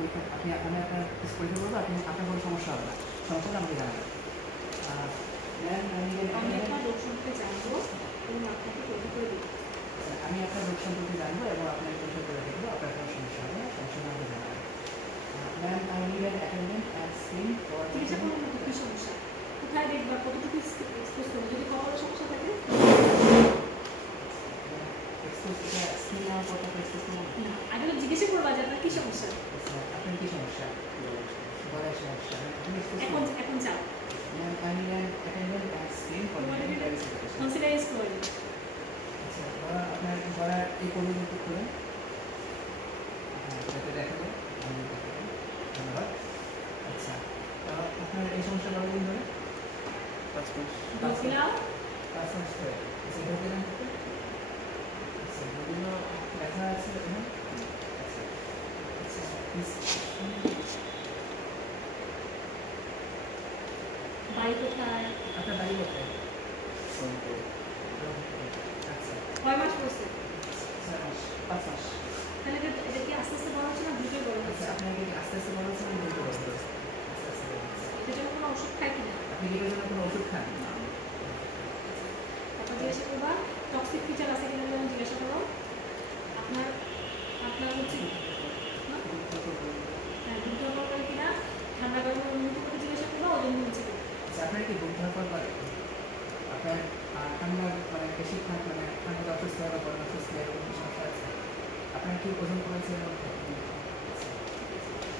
পরীক্ষা আমি আপনার পরীক্ষা করবো, আপনার কোনো সমস্যা হবে না, সমস্যা হলে আমাকে জানাবেন। আমি আপনার রোগ সম্পর্কে জানবো এবং আপনাকে পরীক্ষা করে দেবো। আমি আপনার রোগ সম্পর্কে জানবো এবং আপনার পরীক্ষা করে দেখবো, আপনার কোনো সমস্যা হবে না, সমস্যা না হলে জানাবেন। Ma'am, I need an attendant and screen for চিকিৎসা করবো না, কী সমস্যা, কোথায় দেখবা, কতটুকু এক্সপোজ করবো, যদি খাওয়ার সমস্যা থাকে স্ক্রিন নেওয়ার পর তারপর এক্সপোজ করবো না, আগে তো জিজ্ঞাসা করবা যে আপনার কী সমস্যা, আপনার কী সমস্যা, গলার সমস্যা, এখন এখন যাও ma'am, I need an attendant and screen for কনসিডারাইজ করে। আচ্ছা, আপনার গলার এই পরিবর্তন করেন, যাতে দেখা যায়, ধন্যবাদ। আচ্ছা, আপনার এই সমস্যা কতদিন ধরে? 5 মাস। 5 মাস ধরে। আচ্ছা, ঢোকেন করতে? আচ্ছা, বিভিন্ন ব্যথা আছে এখানে? আচ্ছা, আচ্ছা, বাড়ি কোথায়? আপনার বাড়ি কোথায়? আচ্ছা, কয় মাস পড়ছে? 4 মাস, 5 মাস। তাহলে এটা কি আস্তে আস্তে বড় হচ্ছে না দ্রুতই বড় হচ্ছে? আচ্ছা, আপনার কি আস্তে আস্তে বড় হচ্ছে না দ্রুত বড় হচ্ছে? আস্তে আস্তে বড় হচ্ছে। এটার জন্য কোনো ওষুধ খায় কিনা? আপনি কি এটার জন্য কোনো ওষুধ খান? তারপর জিজ্ঞাসা করবা টক্সিক ফিচার আছে কিনা, যেমন জিজ্ঞাসা করো আপনার আপনার হচ্ছে হ্যাঁ দুধ দরকার করে কিনা, ঠান্ডা গরমের অনুভূতি করে জিজ্ঞাসা করবা, ওজন হচ্ছে কিনা। আচ্ছা, আপনার কি বুক ধরপড় করে? আপনার ঠান্ডা মানে বেশি ঠান্ডাতে অসুস্থ হওয়ার পর অসুস্থ এরকম কি সমস্যা আছে? আপনার কি ওজন কমেছে এর মধ্যে?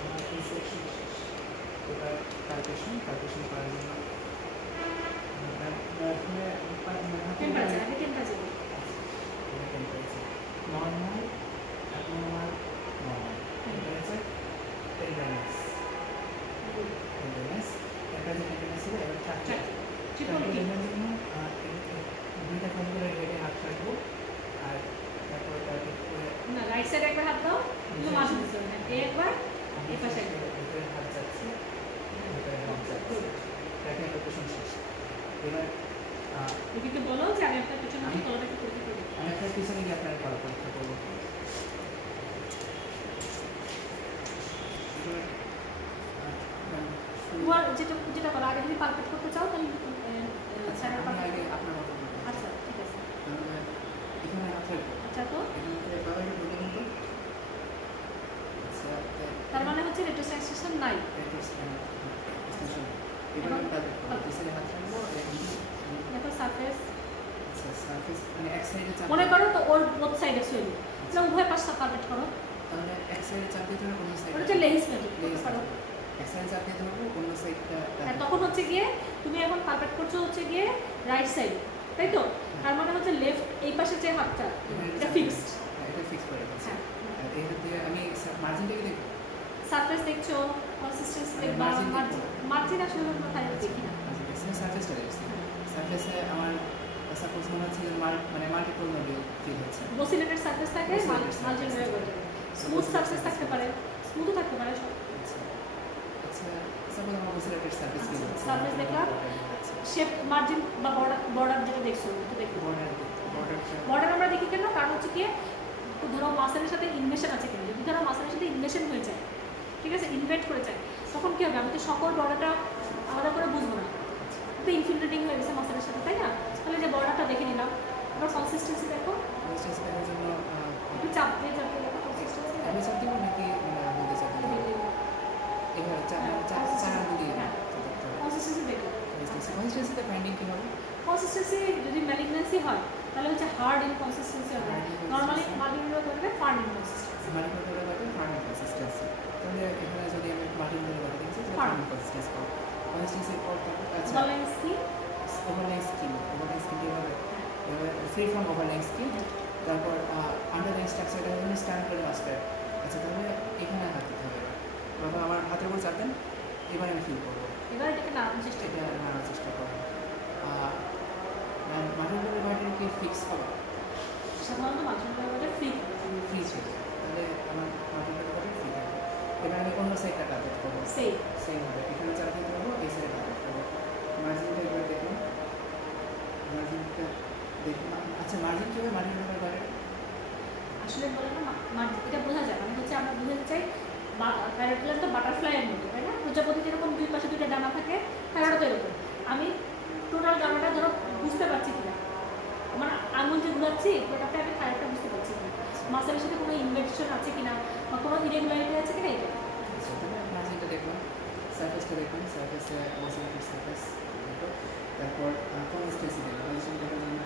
আমার এই সেকশন শেষ, এবার পালপেশন করার জন্য টেম্পারেচার আগে temperature normal, abnormal, normal, temperature 10 minus, temperature ছিল, এবার 4 দুইটা ফোন করে রেডে হাত রাখবো, আর তারপর না রাইট সাইডে একবার হাত দাও, তুমি মাঝে দিতে না, এই একবার এই পাশে একবার হাত যাচ্ছে, হাত যাচ্ছে, দেখে লোকেশন শেষ। এবার এদিকে বলো যে আমি আপনার পিছনে গিয়ে গলাটাকে পরীক্ষা করবো। আমি আপনার পিছনে গিয়ে আপনার গলা পরীক্ষা করবো। তোমার যেটা করো, আগে যদি পালপেট করতে চাও তাহলে আগে আপনার মতো আচ্ছা ঠিক আছে, এখানে হাত রাখবো। আচ্ছা তো বাবাকে বলে কিন্তু আচ্ছা, তার মানে হচ্ছে রেট্রোস্ট্রাকশন নাই। এবার পিছনে হাত রাখবো, দেখো সারফেস, আচ্ছা সারফেস মানে এক সাইডে চাপ, মনে করো তো ওর বোথ সাইডে সরি, না উভয় পাশটা পালপেট করো, তাহলে এক সাইডে চাপ দিয়ে ধরো, অন্য সাইডে ওটা হচ্ছে লেহিস মেথড করতে পারো। এক সাইডে চাপ দিয়ে ধরবো, অন্য সাইডটা আর তখন হচ্ছে গিয়ে তুমি এখন পালপেট করছো হচ্ছে গিয়ে রাইট সাইড, তাই তো? তার মানে হচ্ছে লেফট এই পাশে যে হাতটা এটা ফিক্সড, এটা ফিক্স করে দিচ্ছি। হ্যাঁ আর এই হাত দিয়ে আমি মার্জিনটাকে দেখব, সারফেস দেখছো, কনসিস্টেন্সি দেখবা, মার্জিন আসলে আমরা তাই দেখি না, সারফেসটা দেখছি। সারফেসে আমার সাপোজ মনে হচ্ছে যে মানে মাল্টিপল নোডুল ফিল হচ্ছে, বসিলেটেড সারফেস থাকে, মার্জিন হয়ে গেছে, স্মুথ সারফেস থাকতে পারে, স্মুথও থাকতে পারে সব। আচ্ছা সাপোজ আমার বসিলেটেড সারফেস ফিল হচ্ছে, সারফেস দেখলাম, শেপ মার্জিন বা বর্ডার যেটা দেখছো ওটা দেখো। বর্ডার আমরা দেখি কেন, কারণ হচ্ছে কি ধরো মাসেলের সাথে ইনভেশন আছে কিনা, যদি ধরো মাসেলের সাথে ইনভেশন হয়ে যায়, ঠিক আছে, ইনভেট করে যায়, তখন কী হবে, আমি তো সকল বর্ডারটা আলাদা করে বুঝবো না, তো ইনফিল্ট্রেটিং হয়ে গেছে মাসেলের সাথে, তাই না? তাহলে যে বর্ডারটা দেখে নিলাম, আবার কনসিস্টেন্সি দেখো, কনসিস্টেন্সি দেখার জন্য একটু চাপ দিয়ে দেখো কনসিস্টেন্সি, আমি চাপ দিব নাকি বলতে চাপ দিব, এবার চাপ দিয়ে কনসিস্টেন্সি দেখো। কনসিস্টেন্সিতে ফাইন্ডিং কী হবে? কনসিস্টেন্সি যদি ম্যালিগন্যান্সি হয় তাহলে হচ্ছে হার্ড ইনকনসিস্টেন্সি হবে, নর্মালি মাল্টিমিউলার করলে ফার্ম ইনকনসিস্টেন্সি, মাল্টিমিউলার করলে ফার্ম ইনকনসিস্টেন্সি। তাহলে এখানে যদি আমি মাল্টিমিউলার করে দিচ্ছি ফার্ম ইনকনসিস্টেন্সি পাবো। কনসিস্টেন্সির পর আচ্ছা ওভারলাইং স্কিন, ওভারলাইং স্কিন কীভাবে? ফ্রি ফ্রম ওভারলাইং স্কিন, তারপর আন্ডারলাইং স্ট্রাকচারটা এখানে স্ট্যান্ড করে মাস্টার। আচ্ছা তাহলে এখানে হাত দিতে হবে, বাবা আমার হাতের উপর চাপ দেন, এবার আমি ফিল করবো, এবার এটাকে নাড়ানোর চেষ্টা করবো। মাল্টিমিউলার বাইরে কি ফিক্স হবে? সাধারণত মাল্টিমিউলার ফ্রি ছিল, তাহলে আমার মাল্টিমিউলার বাইরে ফ্রি থাকবে। এবার আমি অন্য সাইডটা টার্গেট করবো, সেম হবে, এখানে চাপ দিতে পারবো, এই সাইডে টার্গেট করবো। মার্জিনটা এবার দেখুন, মার্জিনটা দেখুন। আচ্ছা মার্জিন কীভাবে মাল্টিমিউলার বাইরে আসলে বলে না, এটা বোঝা যায়, মানে হচ্ছে আমরা বুঝতে চাই থাইরয়েড গ্ল্যান্ড তো বাটারফ্লাইয়ের মতো, তাই না? প্রজাপতি যেরকম দুই পাশে দুইটা ডানা থাকে, থাইরয়েডও এরকম। আমি টোটাল ডানাটা ধরো বুঝতে পারছি কিনা, আমার আঙুল যে ঘুরাচ্ছি ওটাতে আমি থাইরয়েডটা বুঝতে পারছি কিনা, মাসেলের সাথে কোনো ইনভেকশন আছে কিনা বা কোনো ইরেগুলারিটি আছে কিনা, এটা মাঝেটা দেখলাম, সার্ফেসটা দেখলাম, সার্ফেসে মাসেলের সার্ফেস, তারপর কনসিস্টেন্সি দেখলাম, কনসিস্টেন্সি দেখার জন্য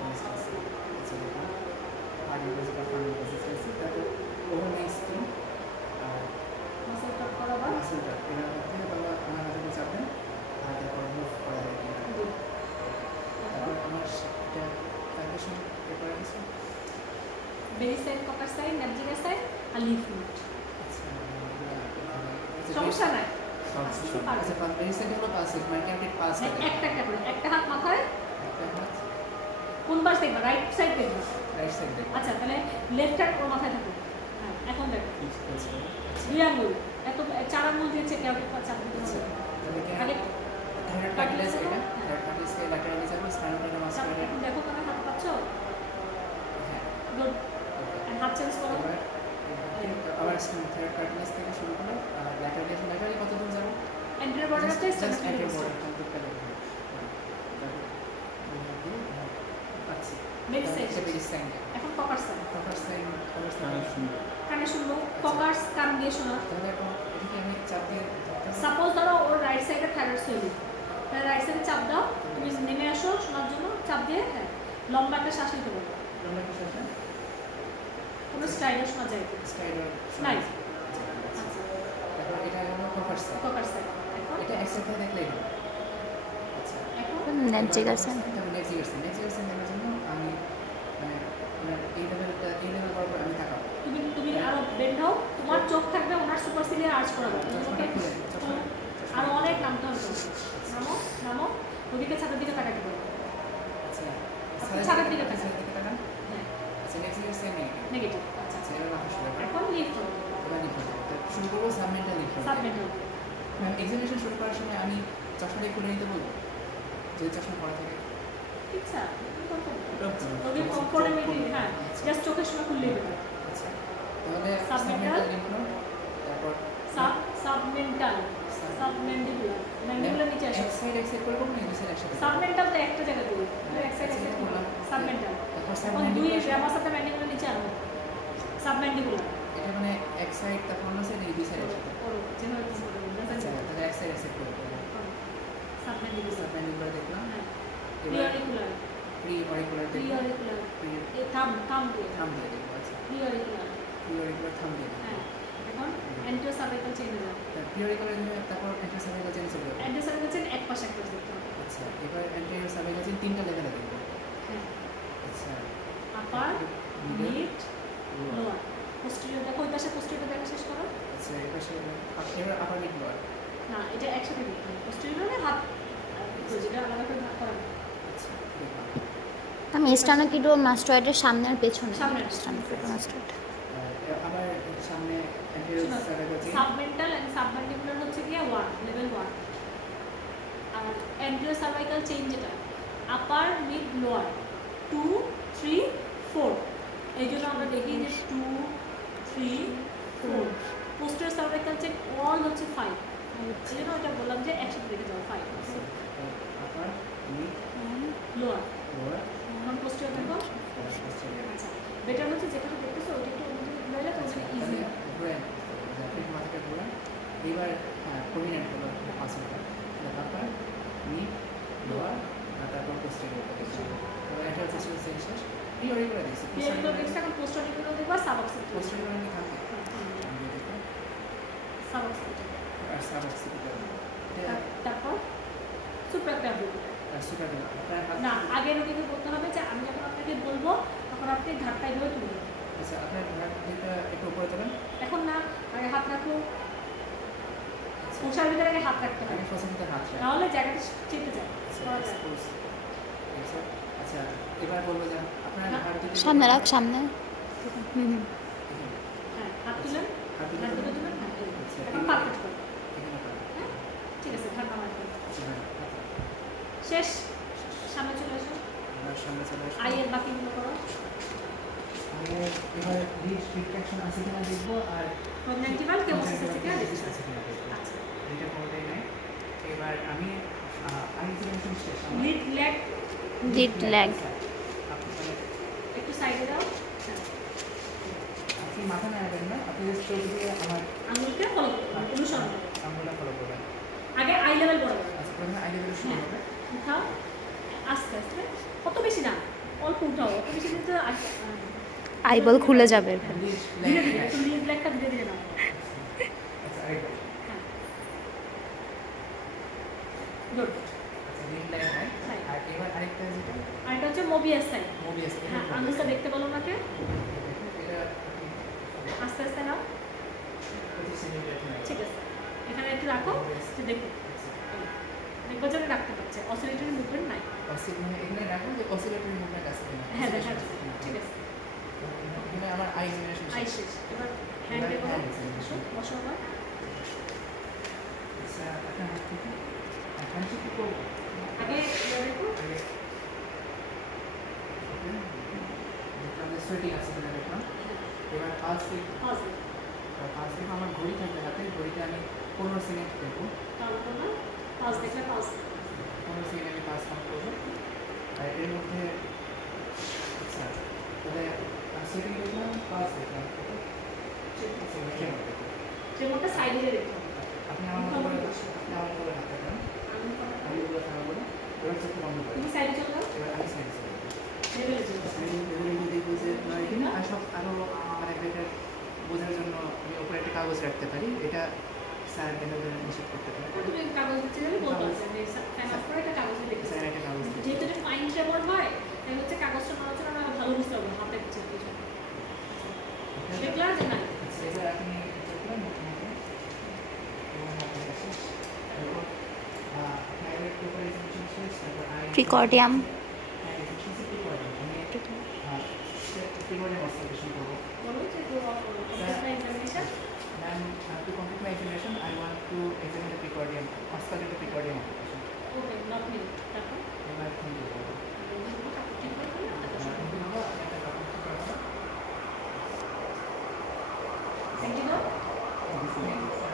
কনসিস্টেন্সি আচ্ছা দেখলাম, আগে বলছি পারফরমেন্স কনসিস্টেন্সি, তারপর ওভারঅল স্কিন আর মাসেলটা করাবার মাসেলটা এর মধ্যে বাবা আমার হাতে চাপবেন আর তারপর মুভ করা যায় কিনা, তারপর আমার এটা ক্যালকুলেশন পেপার আছে, বেরি সাইড, কপার সাইড, ন্যাপজিনের সাইড আর লিফ নোট। সমস্যা নাই, আচ্ছা বেরি সাইড হলো পাস, মানে ক্যাপিটাল পাস একটা করে একটা হাত মাথায়, একটা হাত কোন পাশ দেখবা? রাইট সাইড দেখবা। রাইট সাইড দেখো। আচ্ছা তাহলে লেফট হ্যান্ড ওর মাথায় থাকবে। হ্যাঁ এখন দেখো দুই আঙুল, এত 4 আঙুল দিয়ে চেক আউট করতে চাপ দিতে হবে। আগে থাইরয়েড কার্টিলেজ, এটা থাইরয়েড কার্টিলেজকে ল্যাটারালি যাবে, স্পাইনাল মাসকুলার, এখন দেখো কেন হাত পাচ্ছ? হ্যাঁ গুড। এন্ড হাত চেঞ্জ করো। আবার থাইরয়েড কার্টিলেজ থেকে শুরু করে ল্যাটারালি কত দূর যাবে? এন্টার বর্ডার আছে, জাস্ট এন্টার বর্ডার কমপ্লিট করে দেবো। আচ্ছা বেরি সাইড, বেরি সাইড, এখন কপার সাইড। কপার সাইড কানে শুনলো, কপার কান দিয়ে শোনা। তাহলে এখন এটাকে আমি চাপ দিয়ে সাপোজ ধরো ওর রাইট সাইডে থাইরয়েড শৈলী, তাহলে রাইট সাইডে চাপ দাও, তুমি নেমে আসো শোনার জন্য, চাপ দিয়ে হ্যাঁ লম্বা একটা শ্বাস নিতে বলো, লম্বা একটা শ্বাস, কোনো স্টাইলে শোনা যায় কি? স্টাইলার নাই। তারপর এটা হলো কপার সাইড, কপার সাইড। এখন এটা একসাথে দেখলেই হবে। আচ্ছা এখন নেক্সিগাসন তারপর নেক্সিগাসন দেখার জন্য আমি মানে এই লেভেল বরাবর আমি তাকাবো, তুমি আরো বেন্ড হও, তোমার চোখ থাকবে ওনার সুপারসিলিয়ার আর্চ করাবো, আরো অনেক নামতে হবে। নামো নামো, ওদিকে ছাদের দিকে তাকাতে পারো। আচ্ছা ছাদের দিকে তাকান। তাকান, হ্যাঁ আচ্ছা নেক্সিগাসন নেগেটিভ। আচ্ছা আচ্ছা এবার মাথা শুরু এখন লিফট করো, এবার লিফট শুরু করবো, submental lift. Submental. Ma'am examination শুরু করার সময় আমি চশমাটা খুলে নিতে বলবো, যদি চশমা পড়া থাকে। আচ্ছা ওকে কমফোর্টেবিলিটি, হ্যাঁ জাস্ট চোখের সময় খুললেই হবে। আচ্ছা তাহলে সাবমেন্টাল লিফট করো, তারপর সাবমেন্টাল, সাবমেন্ডিবুলার, ম্যান্ডিবুলার নিচে আসে। এক সাইড করে করবো না দুই সাইড একসাথে? সাবমেন্টাল তো একটা জায়গা দিয়ে, এক সাইড এক সাইড করলাম সাবমেন্টাল। তারপর এখন দুই সাবমেন্ডিবুলার, আমার সাথে ম্যান্ডিবুলার নিচে আনো, সাবমেন্ডিবুলার এটা মানে এক সাইড তারপর অন্য সাইড, এই দুই সাইড একসাথে। করো যেভাবে তুমি করবে। আচ্ছা তাহলে এক সাইড করে করবো। সাবমেন্ডিবুলার, সাবমেন্ডিবুলার দেখলাম, হ্যাঁ এবার প্রিঅরিকুলার, প্রি অরিকুলার দেখবো, প্রিঅরিকুলার এই থাম দিয়ে, থাম দিয়ে দেখবো। আচ্ছা প্রিঅরিকুলার, প্রি অরিকুলার থাম দিয়ে দেখবো। হ্যাঁ এখন এন্টিও সার্ভাইকাল চেইন হয়ে যাবে। প্রি অরিকুলার তারপর এন্টার সার্ভাইকাল চেইন চলে যাবে। এন্টিও সার্ভাইকাল চেইন এক পাশে একটা দেখতে হবে। আচ্ছা এবার এন্টারিয়র সার্ভাইকাল চেইন তিনটা লেভেলে দেখবো। হ্যাঁ আচ্ছা আপার, মিড, লোয়ার। পোস্টেরিয়র দেখো, ওই পাশে পোস্টেরিয়র দেখা শেষ করো। আচ্ছা এবার এবার আপার মিড লোয়ার। না এটা একসাথে দেখতে হবে, পোস্টেরিয়র মানে হাত যেটা আলাদা করে ভাগ করা। আচ্ছা দেখলাম, আমি স্টানোকিডো মাস্টয়েডের সামনে আর পেছনে, সামনে। স্টানোকিডো মাস্টয়েড আবার সামনে anterior cervical chain, submental and submandibular হচ্ছে কি 1 লেভেল 1, আর এন্টিও সার্ভাইকাল চেইন যেটা আপার, মিড, লোয়ার 2 3 4। এই জন্য আমরা দেখি যে 2 3 4। পোস্টেরিয়র সার্ভাইকাল চেইন অল হচ্ছে 5, এই জন্য এটা বললাম যে একসাথে দেখে যাও 5। আপার মিড লোয়ার, লোয়ার এখন পোস্টেরিয়র দেখো। আচ্ছা বেটার হচ্ছে যেটা দেখতেছো ওটা একটু অন্যদিকে ঘুরাইলে তোমাদের ইজি হবে। ঘুরেন আপনি মাথাটা ঘুরান, এবার হ্যাঁ প্রমিনেন্ট হলো পাঁচটা, আপার মিড লোয়ার আর তারপর পোস্টেরিয়র দেখছি। এবার এটা হচ্ছে শেষ প্রি অরিকুলার দেখছি, পিরিয়ডিক দেখছো, এখন পোস্টেরিয়র দেখবা সাবঅক্সিপিটাল, পোস্টেরিয়র কি থাকে সাবঅক্সিপিটাল, আর সাবঅক্সিপিটাল তারপর সুপ্রাক্লাভিকুলার। সুপার না আগে রোগীকে বলতে হবে যে আমি যখন আপনাকে বলবো তখন আপনি ঘাটটা এভাবে তুলবেন। আচ্ছা আপনার ঘাট দুইটা একটু উপরে তোলেন, এখন না আগে হাত রাখো, পোশার ভিতরে আগে হাত রাখতে হবে, আমি ফসিলিতে হাত রাখি। নাহলে জায়গাটা চেপে যায়। আচ্ছা এবার বলবো যে আপনার ঘাট দুটো সামনে রাখ, সামনে। হ্যাঁ হাত তুলেন, হাত হাত দুটো দুটো তুলেন, হ্যাঁ আচ্ছা এখন পারফেক্ট করুন। এখানে পাবেন। হ্যাঁ ঠিক আছে, ঘাট নামাই দিন। আচ্ছা হ্যাঁ শেষ, সামনে চলে আসো, আমরা সামনে চলে আসবো। আইয়ের বাকিগুলো করো। আমি এবার রিট্রাকশন আছে কিনা দেখবো, আর কনজেক্টিভাল কেমোসিস আছে কিনা দেখবো। আছে কিনা দেখবো। আচ্ছা এটা কোনোটাই নাই। এবার আমি আই এক্সামিনেশন শেষ আমার। লিড ল্যাগ লিড ল্যাগ আপনি একটু সাইডে দাও। আপনি মাথা নাড়বেন না, আপনি জাস্ট চোখ দিয়ে আমার আঙুলকে ফলো করবেন, অনুসরণ করবেন। আঙুলটা ফলো করবেন। আগে আই লেভেল বড় আচ্ছা, প্রথমে আই লেভেলে শুরু হবে। উঠাও আস্তে আস্তে, অত বেশি না, অল্প উঠাও, অত বেশি কিন্তু আইবল খুলে যাবে। ধীরে ধীরে একটু লিড ল্যাগটা ধীরে ধীরে নাও। আচ্ছা, আরেকবার। হ্যাঁ গুড। আচ্ছা, লিড লাইন নাই। Right. আর এবার আরেকটা যেটা আর এটা হচ্ছে মোবিয়াস সাইন। মোবিয়াস। হ্যাঁ আঙুলটা দেখতে বলো আমাকে, এটা আস্তে আস্তে নাও। 25 সেন্টিমিটার নাই। ঠিক আছে, এখানে একটু রাখো, যে দেখো দেখবো যেন রাখতে পারছে, অসিলেটরি মুভমেন্ট নাই। মানে এখানে রাখো যে অসিলেটরি মুভমেন্ট আছে কিনা। হ্যাঁ দেখা যাচ্ছে, ঠিক আছে। এখানে আমার আই এক্সামিনেশন আই শেষ, এবার হ্যান্ডে করো, বসো বসো আবার। আচ্ছা, আপনার হাত থেকে হ্যান্ড চেক করবো আগে এটা দেখো, আগে। দেখলাম যে সোয়েটিং আছে কিনা দেখলাম। এবার পালস দেখো, আমার ঘড়ি থাকবে হাতে, ঘড়িতে আমি 15 সেকেন্ড দেখবো। তারপর না পাঁচ দেখলে পাঁচ 15 সেকেন্ড আমি পাস কাউন্ট করবো। আর এর মধ্যে আচ্ছা, তাহলে সেকেন্ড দেখলাম, পাস দেখলাম, ট্রেমরটা সাইডে দিয়ে দেখতে হবে। আপনি আমার মতো করে হাত রাখবেন, আমি এগুলো থাকবো না। এবার চোখটা বন্ধ করে তুমি সাইডে চলে যাও, এবার আমি সাইড চলে যাবো। লেভেলে চলে যাও। এগুলো দেখবো যে এখানে আর সব আরও মানে বেটার বোঝার জন্য আমি উপরে একটা কাগজ রাখতে পারি, এটা স্যার দেখা যায় নিষেধ করতে পারে। তুমি কাগজ দিতে গেলে বলতে পারছে আমি ফ্যান অফ করে একটা কাগজে দেখতে স্যার একটা কাগজ দিতে যেহেতু এটা ফাইন ট্রেমর হয় তাই হচ্ছে কাগজটা নড়াচড়া না ভালো বুঝতে হবে হাতে কিছু কিছু দেখলা যে না আচ্ছা, এবার আপনি দেখলাম মুখে এবং হাতে শেষ, তারপর থাইরয়েড প্রিপারেশন শেষ, তারপর প্রিকর্ডিয়াম প্রিকর্ডিয়াম অবজারভেশন করবো। বলো যে examination Then to complete my examination, I want to examine the precordium, auscultate the precordium occupation. Okay not me তারপর এবার থ্যাংক ইউ বাবা। ঠিক করে ফেলো থ্যাংক ইউ বাবা, একটা কাপড় ঠিক করা। Thank you Thank you.